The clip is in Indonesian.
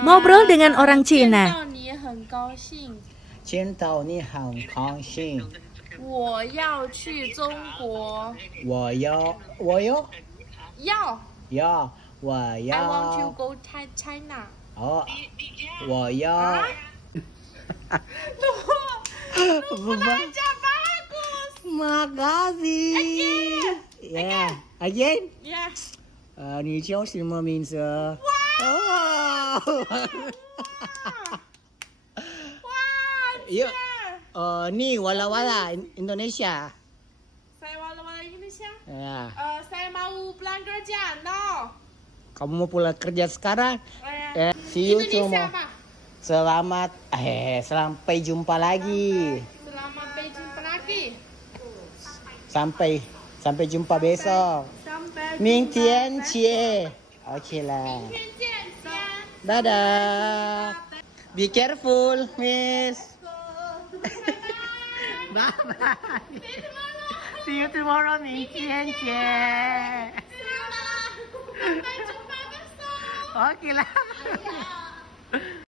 Ngobrol dengan orang Cina. 见到你很高兴。我要去中国。我要 I want to go to China. 哦，我要 Belajar bagus. Makasih. Yeah. Again? Yeah. 你叫什么名字？哇！ Yuk. Ni wala-wala Indonesia. Saya wala-wala Indonesia. Ya. Saya mau pulang kerja. No. Kamu mau pulang kerja sekarang? See you Indonesia, tomorrow. Pak. Selamat sampai jumpa lagi. Sampai jumpa lagi. Sampai jumpa besok. Sampai 明天见. Oke lah. 明天见. Dadah. Be careful, Miss. Bye bye. See you tomorrow. 明天见. Sampai jumpa besok. Oke lah.